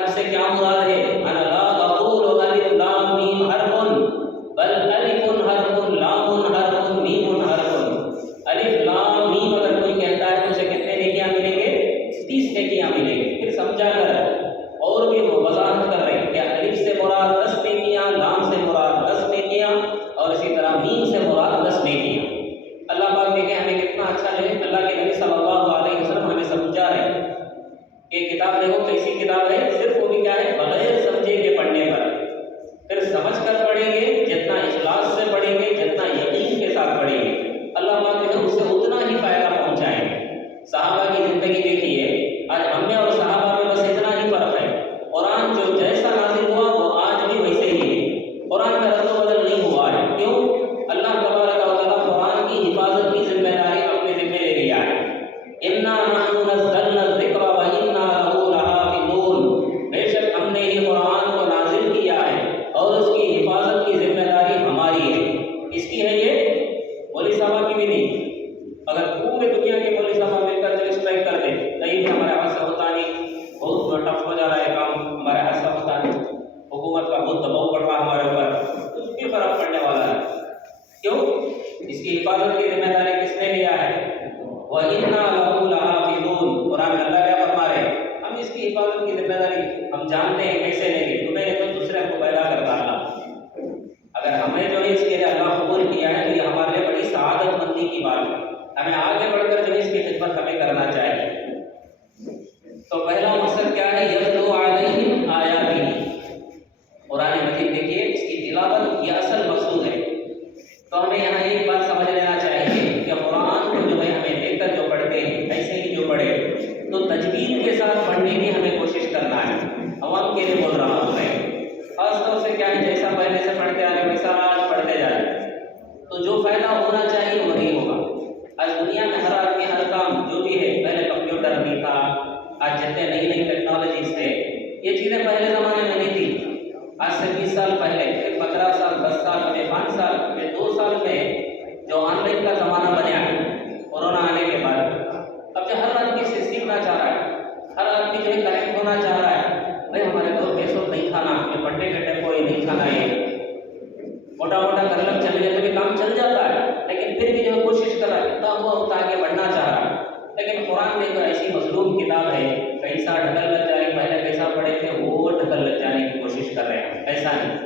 حرف سے کیا مراد ہے؟ انا لا اقول الف لام میم حرف بل الف حرف لام حرف میم حرف۔ الف لام میم اگر کوئی کہتا ہے تو اسے کتنے نیکیاں ملیں گے؟ 30 نیکیاں ملیں گے۔ پھر سمجھا کر اور بھی وہ وضاحت کر رہے ہیں کہ الف سے مراد 10 نیکیاں، لام سے مراد 10 نیکیاں، اور اسی طرح میم سے مراد 10 نیکیاں۔ اللہ پاک دیکھیں ہمیں کتنا اچھا جو ہے اللہ کے نبی صلی اللہ علیہ وسلم ہمیں سمجھا رہے ہیں۔ یہ کتاب دیکھو کیسی کتاب ہے، صرف وہ بھی کیا ہے بغیر سمجھے کے پڑھنے پر، پھر سمجھ کر پڑھیں گے، جتنا اخلاص سے پڑھیں گے، جتنا یقین کے ساتھ پڑھیں گے، اللہ پاک جو ہے اس سے اتنا ہی فائدہ پہنچائیں گے۔ صحابہ کی زندگی دیکھیے، آج ہم میں اور صحابہ میں بس اتنا ہی فرق ہے، قرآن جو جیسا نازل ہوا وہ آج بھی ویسے ہی ہے، قرآن میں رد و بدل نہیں ہوا ہے۔ کیوں؟ اللہ تبارک و تعالیٰ قرآن کی حفاظت کی ذمہ داری اپنے ذمہ لے لیا ہے۔ انا نحن نزلنا الذکر وانا لہ لحافظون، بے شک ہم نے یہ قرآن کو نازل کیا ہے اور اس کی حفاظت کی ذمہ داری ہماری ہے۔ اس کی ہے یہ مولوی صاحب کی بھی نہیں۔ اگر پورے دنیا کے مولوی صاحب مل کر جو اسٹرائک کر دیں نہیں ہمارے ہاتھ سے ہوتا نہیں، بہت ٹف ہو جا رہا ہے کام، ہمارے ہاتھ سے ہوتا نہیں، حکومت کا بہت دباؤ پڑ رہا ہے ہمارے اوپر، کچھ بھی فرق پڑنے والا ہے۔ کیوں؟ اس کی حفاظت کی ذمہ داری کس نے لیا ہے؟ وَإِنَّا لَهُ لَحَافِظُونَ۔ قرآن میں اللہ کیا فرما رہے ہیں؟ ہم اس کی حفاظت کی ذمہ داری ہم جانتے ہیں کیسے لیں گے، تمہیں نے تو دوسرے کو پیدا کرتا اللہ۔ اگر ہمیں جو ہے اس کے لیے اللہ قبول کیا ہے تو یہ ہمارے لیے بڑی سعادت مندی کی بات ہے، ہمیں آگے بڑھ کر جو ہے اس کی خدمت ہمیں کرنا چاہیے۔ تو پہلا مقصد کیا ہے؟ یتلو علیہم آیاتہ، قرآن مجید دیکھیے اس کی تلاوت یہ اصل مقصود ہے۔ تو ہمیں یہاں ایک بات سمجھ لینا چاہیے کہ قرآن کو جو ہے ہمیں دیکھ کر جو پڑھتے ہیں ایسے ہی جو پڑھے تو تجوید کے ساتھ پڑھنے کی ہمیں کوشش کرنا ہے۔ عوام کے لیے بول رہا ہوں میں، خاص طور سے کیا ہے جیسا پہلے سے پڑھتے آ رہے ویسا آج پڑھتے جا رہے تو جو فائدہ ہونا چاہیے وہ نہیں ہوگا۔ آج دنیا میں ہر آدمی ہر کام جو بھی ہے، پہلے کمپیوٹر نہیں تھا، آج جتنے نئی نئی ٹیکنالوجیز ہے، یہ چیزیں پہلے زمانے میں نہیں تھی۔ آج سے 20 سال پہلے، پھر 15 سال، 10 سال، پھر 5 سال، پھر 2 سال میں جو آن لائن کا زمانہ بنیا کورونا آنے کے بعد، اب جو ہر آدمی سے سیکھنا چاہ رہا ہے، ہر آدمی جو ہے کنیکٹ ہونا چاہ رہا ہے، بھائی ہمارے تو پیسوں نہیں کھانا، ہمیں پٹے کٹے کوئی نہیں کھانا، یہ موٹا موٹا کر لگ چلے جاتے بھی کام چل جاتا ہے، لیکن پھر بھی جو کوشش کر رہا ہے اتنا ہوا اتنا آگے بڑھنا چاہ رہا ہے۔ لیکن قرآن دیکھو ایسی مظلوم کتاب ہے، کیسا ڈھکل لگ جائے، پہلے کیسا پڑھے تھے وہ ڈھکل لگ جانے کی کوشش کر رہے ہیں، ایسا نہیں،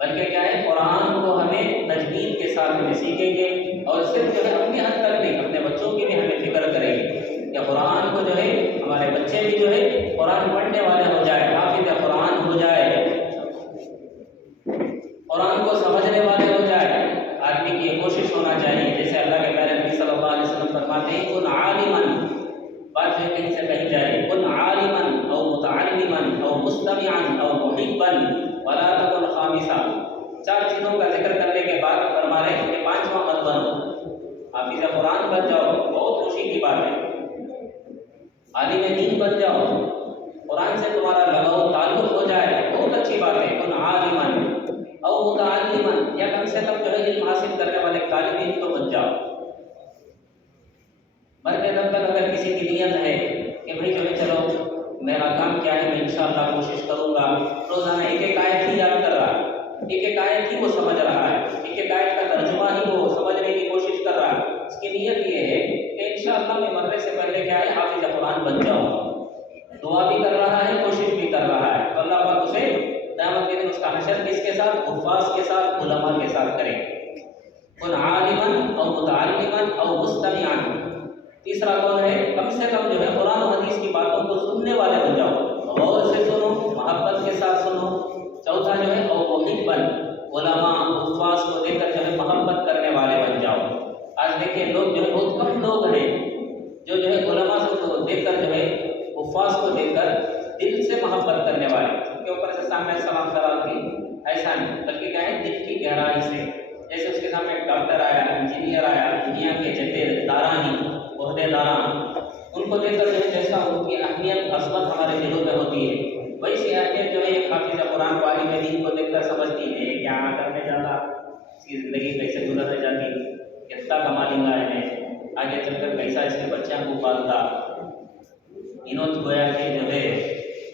بلکہ کیا ہے قرآن کو ہمیں تجوید کے ساتھ ہمیں سیکھیں گے، اور صرف جو ہے اپنی حد تک نہیں، اپنے بچوں کی بھی ہمیں فکر کریں گے کہ قرآن کو جو ہے ہمارے بچے بھی جو ہے قرآن پڑھنے والے ہو جائے، حافظ قرآن ہو جائے، قرآن کو سمجھنے والے ہو جائے۔ آدمی کی یہ کوشش ہونا چاہیے، جیسے اللہ کے پیارے نبی صلی اللہ علیہ وسلم فرماتے ہیں کن عالما، بات ہے کہیں سے کہیں جائے، کن عالما او متعلما او مستمعا او محبا ولا تکن خامسا۔ 4 چیزوں کا ذکر کرنے کے بعد فرما رہے ہیں کہ 5واں مت بنو، حافظ قرآن بن جاؤ، بہت خوشی کی بات ہے، عالم دین بن جاؤ، قرآن سے تمہارا لگاؤ تعلق ہو جائے، بہت اچھی بات ہے۔ کن عالما او متعلما، یا کم سے کم جو ہے علم حاصل کرنے والے طالب علم تو بن جاؤ۔ مرتے دم تک اگر کسی کی نیت ہے کہ بھائی جو ہے چلو میرا کام کیا ہے، میں انشاءاللہ کوشش کروں گا، روزانہ ایک ایک آیت ہی یاد کر رہا ہے، ایک ایک آیت ہی وہ سمجھ رہا ہے، ایک ایک آیت کا ترجمہ ہی وہ سمجھنے کی کوشش کر رہا ہے، اس کی نیت یہ ہے کہ انشاءاللہ میں مرنے سے پہلے کیا ہے حافظ قرآن بن جاؤں، دعا بھی کر رہا ہے، کوشش بھی کر رہا ہے، تو اللہ پاک اسے قیامت کے دن اس کا حشر کس کے ساتھ؟ حفاظ کے ساتھ، علماء کے ساتھ کرے۔ کن عالما او متعلما او مستمعا، تیسرا کون ہے؟ کم سے کم جو ہے قرآن و حدیث کی باتوں کو سننے والے بن جاؤ، غور سے سنو، محبت کے ساتھ سنو۔ چوتھا جو ہے او محبا، علماء حفاظ کو دیکھ کر جو ہے محبت کرنے والے بن جاؤ۔ آج دیکھیں لوگ جو ہے بہت کم لوگ ہیں جو ہے علماء کو دیکھ کر جو ہے حفاظ کو دیکھ کر دل سے محبت کرنے والے، ان کے اوپر سے سامنے سلام کرا دی، ایسا نہیں، بلکہ کیا ہے دل کی گہرائی سے، جیسے اس کے سامنے ایک ڈاکٹر آیا، انجینئر آیا، دنیا کے جتنے دارانی عہدے داران، ان کو دیکھ کر جو ہے جیسا ان کی اہمیت عظمت ہمارے دلوں میں ہوتی ہے، ویسی اہمیت جو ہے ایک حافظ قرآن کو عالم دین کو دیکھ کر سمجھتی ہے کیا کرنے جاتا، اس کی زندگی کیسے گزرنے جاتی، کتنا کما لیں گا انہیں، آگے چل کر کیسا اس کے بچوں کو پالتا، انہوں گویا کہ جو ہے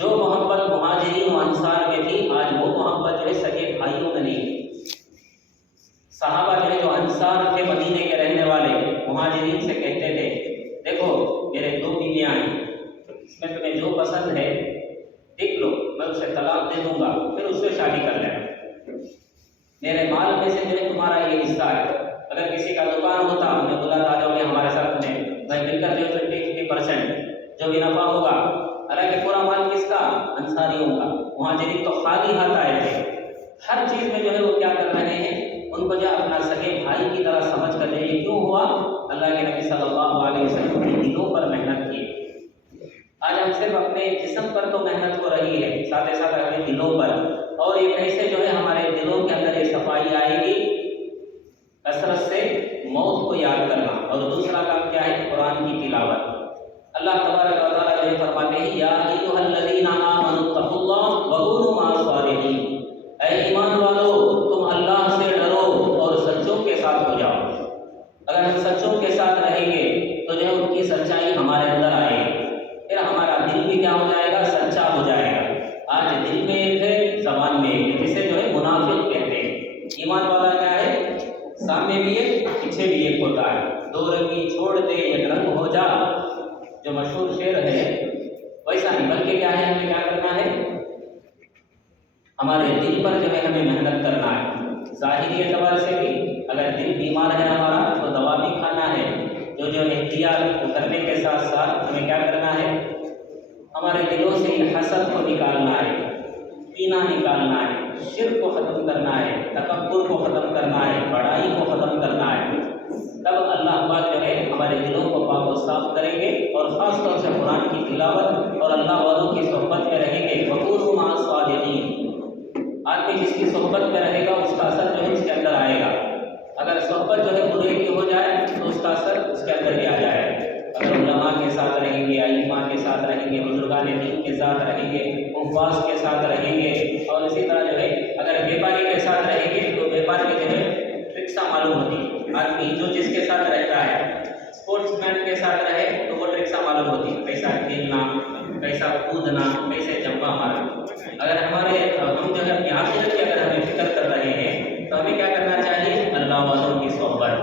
جو محبت مہاجرین و انصار میں تھی آج وہ محبت جو ہے سگے بھائیوں میں نہیں۔ صحابہ جو ہے جو انصار تھے مدینے کے رہنے والے مہاجرین سے کہتے تھے دیکھو میرے 2 بیویاں ہیں، اس میں تمہیں جو پسند ہے دیکھ لو، میں اسے طلاق دے دوں گا، پھر اس سے شادی کر لینا، میرے مال میں سے جو ہے تمہارا یہ حصہ ہے۔ اگر کسی کا دکان ہوتا انہیں بلاتا آ جاؤ گے ہمارے ساتھ میں بھائی مل کر جو 50% جو بھی نفع ہوگا، حالانکہ پورا مال کس کا؟ انصاریوں کا۔ مہاجرین تو خالی ہاتھ آئے تھے، ہر چیز میں جو ہے وہ کیا کر رہے ہیں، ان کو جو اپنا سگے بھائی کی طرح سمجھ کر رہے ہیں۔ کیوں ہوا؟ اللہ کے نبی صلی اللہ علیہ وسلم کے دلوں پر محنت کی۔ آج ہم صرف اپنے جسم پر تو محنت ہو رہی ہے، ساتھ ساتھ اپنے دلوں پر، اور یہ کیسے جو ہے ہمارے دلوں کے اندر یہ صفائی آئے گی؟ کثرت سے موت کو یاد کرنا، اور دوسرا کام کیا ہے؟ قرآن کی تلاوت۔ اللہ تبارک و تعالیٰ جو فرماتے ہیں یا ایھا الذین آمنوا اتقوا اللہ وکونوا مع الصادقین، اے ایمان والو تم اللہ سے ڈرو اور سچوں کے ساتھ ہو جاؤ۔ اگر ہم سچوں کے ساتھ رہیں گے تو جو ہے ان کی سچائی ہمارے اندر آئے گی، پھر ہمارا دل بھی کیا ہو جائے گا؟ سچا ہو جائے گا۔ آج دل میں ایک ہے، زبان میں ایک ہے، جسے جو ہے منافق کہتے ہیں۔ ایمان والا کیا ہے؟ سامنے بھی ایک پیچھے بھی ایک ہوتا ہے۔ 2 رنگی چھوڑ دے ایک رنگ ہو جا، جو مشہور شعر ہے ویسا نہیں، بلکہ کیا ہے ہمیں کیا کرنا ہے؟ ہمارے دل پر جو ہے ہمیں محنت کرنا ہے۔ ظاہری اعتبار سے بھی اگر دل بیمار ہے ہمارا تو دوا بھی کھانا ہے، جو احتیاط کرنے کے ساتھ ساتھ ہمیں کیا کرنا ہے؟ ہمارے دلوں سے یہ حسد کو نکالنا ہے، کینہ نکالنا ہے، شرک کو ختم کرنا ہے، تکبر کو ختم کرنا ہے، بڑائی کو ختم کرنا ہے۔ تب اللہ پاک جو ہے ہمارے دلوں کو پاک و صاف کریں گے، اور خاص طور سے قرآن کی تلاوت اور اللہ والوں کی صحبت میں رہیں گے۔ وَكُونُوا مَعَ الصَّادِقِينَ، آدمی جس کی صحبت میں رہے گا اس کا اثر جو ہے اس کے اندر آئے گا۔ اگر صحبت جو ہے برے کی ہو جائے تو اس کا اثر اس کے اندر بھی آ جائے گا۔ اگر علماء کے ساتھ رہیں گے، ائمہ کے ساتھ رہیں گے، بزرگان دین کے ساتھ رہیں گے، حفاظ کے ساتھ رہیں گے، اور اسی طرح جو ہے اگر بیپاری کے ساتھ رہیں گے تو بیپار کے جو ہے ٹرکساں معلوم ہوتی ہے۔ آدمی جو جس کے ساتھ رہتا ہے، اسپورٹس مین کے ساتھ رہے تو وہ ٹرکساں معلوم ہوتی ہے، کیسا کھیلنا، کیسا کودنا، کیسے جمپا مارنا۔ اگر ہم جو ہے اپنی آخرت کی اگر ہمیں فکر کر رہے ہیں تو ہمیں کیا کرنا چاہیے؟ اللہ والوں کی صحبت،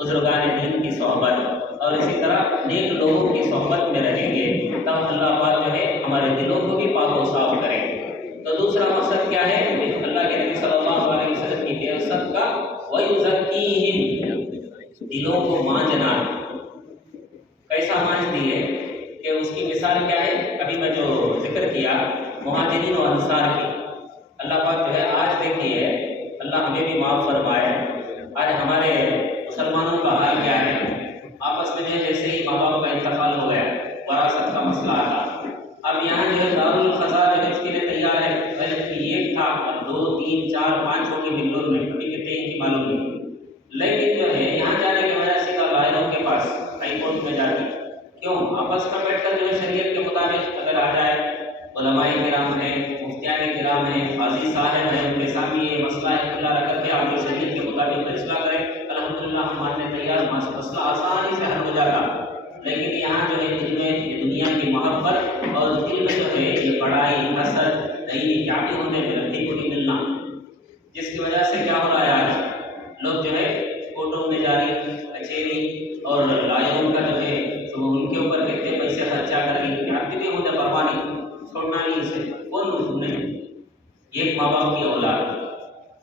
بزرگان دین کی صحبت، اور اسی طرح نیک لوگوں کی صحبت میں رہیں گے، تب اللہ پاک جو ہے ہمارے دلوں کو بھی پاک و صاف کریں گے۔ تو دوسرا مقصد کیا ہے؟ اللہ کے نبی صلی اللہ علیہ وسلم کی بعثت کا وَيُزَكِّيهِمْ، دلوں کو مانجنا۔ کیسا مانج دیے کہ اس کی مثال کیا ہے؟ ابھی میں جو ذکر کیا مہاجرین و انصار کی، اللہ پاک جو ہے آج دیکھیے اللہ ہمیں بھی معاف فرمائے، آج ہمارے مسلمانوں کا حال کیا ہے؟ آپس میں جیسے ہی ماں باپ کا انتقال ہو گیا، وراثت کا مسئلہ آتا، اب یہاں جو ہے دارالقضاء جو ہے اس کے لیے تیار ہے، پہلے ایک تھا 2 3 4 5 ہوگی بنگلور میں، ابھی کتنے ان کی معلوم نہیں، لیکن جو ہے یہاں جانے کی وجہ سے لائروں کے پاس ہائی کورٹ میں جاتی، کیوں؟ آپس میں بیٹھ کر جو ہے شریعت کے مطابق اگر آ جائے، علماء کرام ہیں، مفتیان کرام ہیں، قاضی صاحب ہیں، ان کے سامنے یہ مسئلہ ہے، اللہ رکھ کر کے آپ جو شریعت کے مطابق فیصلہ کریں، الحمدللہ ہم ماننے تیار، مسئلہ آسانی سے حل ہو جاتا۔ لیکن یہاں جو ہے دل میں یہ دنیا کی محبت اور دل میں جو ہے یہ بڑائی، حسد، دینی کیا ہونے میں رکھی کو نہیں ملنا، جس کی وجہ سے کیا ہو رہا ہے آج لوگ جو ہے کورٹوں میں جاری، کچہری اور لائروں کا جو ہے ان کے اوپر کتنے پیسے خرچہ کریں گے، کتنے ہوتے پرواہ نہیں، چھوڑنا نہیں اسے، کون مسلم نہیں، یہ ایک ماں باپ کی اولاد۔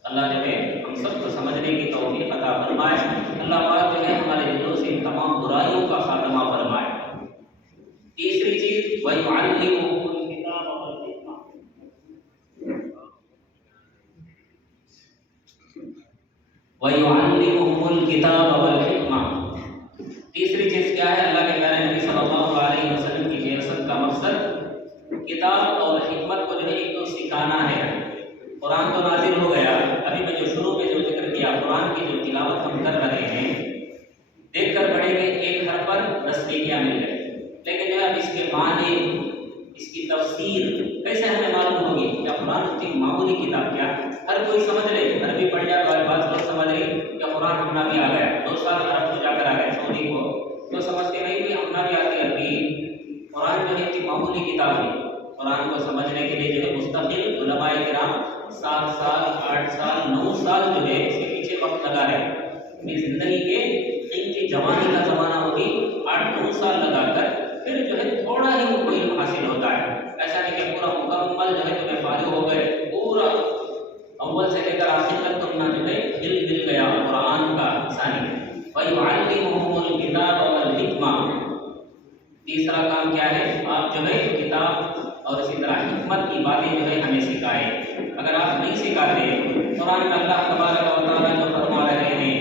اللہ جو ہے ہم سب کو سمجھنے کی توفیق عطا فرمائے، اللہ پاک جو ہے ہمارے دلوں سے ان تمام برائیوں کا خاتمہ فرمائے۔ تیسری چیز وَيُعَلِّمُهُمُ الْكِتَابَ وَالْحِکْمَةَ، وَيُعَلِّمُهُمُ الْكِتَابَ وَالْحِکْمَةَ، تیسری چیز کیا ہے؟ اللہ کے پیارے نبی صلی اللہ علیہ وسلم کی بعثت کا مقصد کتاب اور حکمت کو جو ہے ایک تو سکھانا ہے۔ قرآن تو نازل ہو گیا، ابھی میں جو شروع میں جو ذکر کیا قرآن کی جو تلاوت ہم کر رہے ہیں، دیکھ کر پڑھیں گے 1 حرف پر 10 نیکیاں مل گئے، لیکن جو ہے اب اس کے معنی، اس کی تفسیر کیسے ہمیں معلوم ہوگی؟ کیا قرآن کی معمولی کتاب کیا ہر کوئی سمجھ لے؟ عربی پڑھ جائے تو بعض لوگ سمجھ لیں کہ قرآن ہمنا بھی آ گیا، 2 سال عرب کو جا کر آ گئے سعودی کو، تو سمجھتے نہیں کہ ہمنا بھی آتی عربی۔ قرآن جو ہے کہ معمولی کتاب ہے، قرآن کو کو سمجھنے کے لیے جو ہے مستقل علماء کرام 7 سال 8 سال 9 سال جو ہے اس کے پیچھے وقت لگا رہے ہیں. اپنی زندگی کے ان کی جوانی کا زمانہ ہوگی 8-9 سال لگا کر پھر جو ہے تھوڑا ہی ان کو علم حاصل ہوتا ہے. ایسا نہیں کہ پورا مکمل جو ہے تمہیں فارغ ہو گئے، پورا اول سے لے کر آخر تک تم نہ جو ہے علم مل گیا قرآن کا ثانی. وَيُعَلِّمُهُمُ الْكِتَابَ وَالْحِكْمَةَ. تیسرا کام کیا ہے؟ آپ جو ہے کتاب اور اسی طرح حکمت کی باتیں جو ہے ہمیں سکھائے. اگر آپ نہیں سکھاتے، قرآن میں اللہ تبارک و تعالیٰ جو فرما رہے ہیں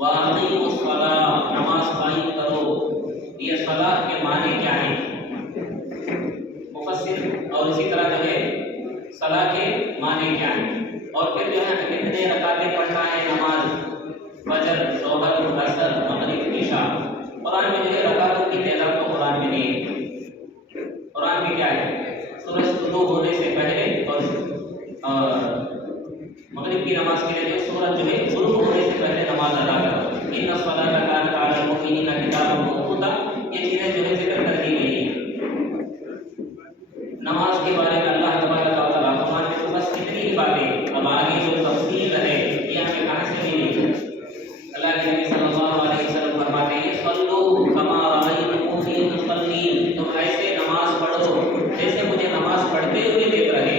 وَأَقِیمُوا الصَّلَاةَ، نماز قائم کرو. یہ صلاح کے معنی کیا ہیں؟ مفسر اور اسی طرح جو ہے صلاح کے معنی کیا ہیں، اور پھر جو ہے کتنے رکعتیں پڑھنا ہے نماز، فجر، ظہر، عصر، مغرب، عشاء. قرآن میں جو ہے رکعتوں کی تعداد تو قرآن میں نہیں ہے. قرآن میں کیا ہے؟ سورج طلوع ہونے سے پہلے اور مغرب کی نماز کے لیے سورج جو ہے غروب ہونے سے پہلے نماز ادا کرو. ان الصلاۃ کانت علی المؤمنین کتابا موقوتا. یہ چیزیں جو ہے ذکر کر دی گئی ہیں. نماز کے بارے میں اللہ تبارک و تعالیٰ قرآن میں تو بس کتنی ہی باتیں، اب آگے جو تفصیل ہے یہ ہمیں کہاں سے ملی؟ اللہ کے نبی صلی اللہ علیہ وسلم فرماتے ہیں صلو کما رأیتمونی اصلی. تم ایسے نماز پڑھو جیسے مجھے نماز پڑھتے ہوئے دیکھ رہے.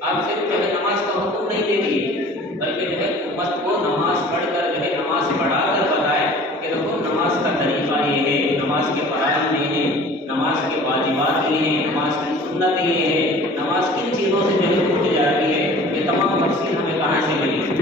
آپ صرف جو ہے نماز کا حکم نہیں دے دیے، بلکہ جو ہے امت کو نماز پڑھ کر جو ہے نماز پڑھا کر بتائے کہ دیکھو نماز کا طریقہ یہ ہے، نماز کے فرائض یہ ہیں، نماز کے واجبات یہ ہیں، نماز کی سنت یہ ہے، نماز کن چیزوں سے جو ہے اٹھ جاتی ہے. یہ تمام تفصیل ہمیں کہاں سے ملی؟